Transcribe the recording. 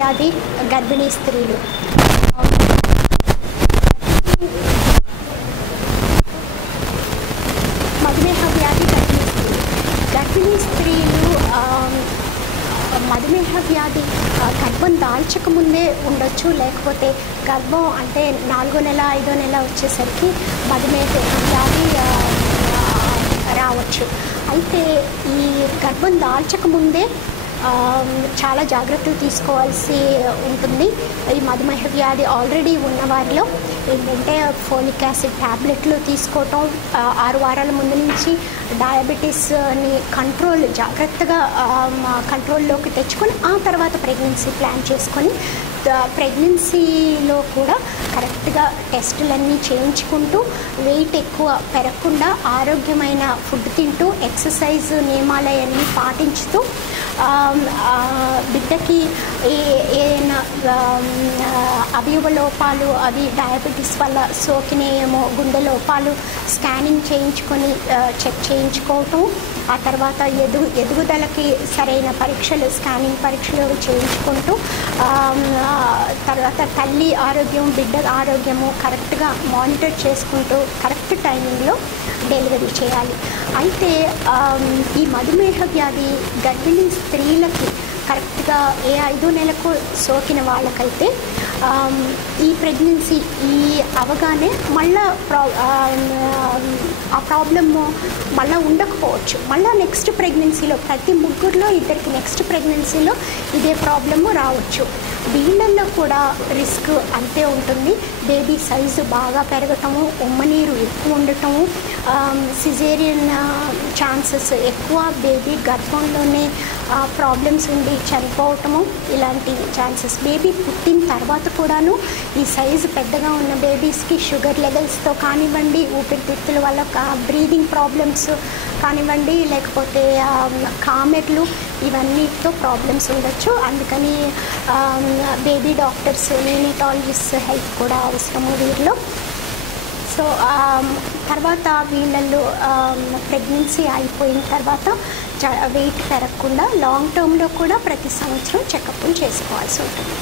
వ్యాధి గర్భిణీ స్త్రీలు మధుమేహ వ్యాధి గర్భిణీ స్త్రీలు మధుమేహ వ్యాధి గర్భం దాల్చకముందే ఉండొచ్చు, లేకపోతే గర్భం అంటే 4వ నెల 5వ నెల వచ్చేసరికి మధుమేహ వ్యాధి రావచ్చు. అయితే ఈ గర్భం దాల్చకముందే చాలా జాగ్రత్తలు తీసుకోవాల్సి ఉంటుంది. ఈ మధుమేహ వ్యాధి ఆల్రెడీ ఉన్న వారిలో ఏంటంటే ఫోలిక్ యాసిడ్ ట్యాబ్లెట్లు తీసుకోవటం, 6 వారాల ముందు నుంచి డయాబెటీస్ని జాగ్రత్తగా కంట్రోల్లోకి తెచ్చుకొని ఆ తర్వాత ప్రెగ్నెన్సీ ప్లాన్ చేసుకొని ప్రెగ్నెన్సీలో కూడా కరెక్ట్గా టెస్టులన్నీ చేయించుకుంటూ వెయిట్ ఎక్కువ పెరగకుండా ఆరోగ్యమైన ఫుడ్ తింటూ ఎక్సర్సైజ్ నియమాలన్నీ పాటించుతూ బిడ్డకి ఏదైనా అవయవ లోపాలు అవి డయాబెటీస్ వల్ల సోకినేయేమో గుండె లోపాలు స్కానింగ్ చేయించుకొని చెక్ చేయించుకోవటం, ఆ తర్వాత ఎదుగుదలకి సరైన పరీక్షలు స్కానింగ్ పరీక్షలు చేయించుకుంటూ తర్వాత తల్లి ఆరోగ్యం బిడ్డ ఆరోగ్యము కరెక్ట్గా మానిటర్ చేసుకుంటూ కరెక్ట్ టైమింగ్లో డెలివరీ చేయాలి. అయితే ఈ మధుమేహ వ్యాధి గర్భిణీ స్త్రీలకి కరెక్ట్గా 5వ నెలకు సోకిన వాళ్ళకైతే ఈ ప్రెగ్నెన్సీ ఈ అవగానే మళ్ళా ఆ ప్రాబ్లము మళ్ళీ ఉండకపోవచ్చు. మళ్ళీ నెక్స్ట్ ప్రెగ్నెన్సీలో ప్రతి ముగ్గురులో ఇద్దరికి నెక్స్ట్ ప్రెగ్నెన్సీలో ఇదే ప్రాబ్లము రావచ్చు. వీళ్ళల్లో కూడా రిస్క్ అంతే ఉంటుంది. బేబీ సైజు బాగా పెరగటము, ఉమ్మనీరు ఎక్కువ ఉండటము, సిజేరియన్ ఛాన్సెస్ ఎక్కువ, బేబీ గర్భంలోనే ప్రాబ్లమ్స్ ఉండి చనిపోవటము, ఇలాంటి ఛాన్సెస్. బేబీ పుట్టిన తర్వాత కూడాను ఈ సైజు పెద్దగా ఉన్న బేబీస్కి షుగర్ లెవెల్స్తో కానివ్వండి, ఊపిరితిత్తుల వల్ల బ్రీదింగ్ ప్రాబ్లమ్స్ కానివ్వండి, లేకపోతే కామెర్లు ఇవన్నీతో ప్రాబ్లమ్స్ ఉండొచ్చు. అందుకని బేబీ డాక్టర్స్ న్యూనటాలజిస్ట్ హెల్ప్ కూడా అవసరము వీరిలో. సో తర్వాత వీళ్ళల్లో ప్రెగ్నెన్సీ అయిపోయిన తర్వాత వెయిట్ పెరగకుండా లాంగ్ టర్మ్లో కూడా ప్రతి సంవత్సరం చెకప్లు చేసుకోవాల్సి ఉంటుంది.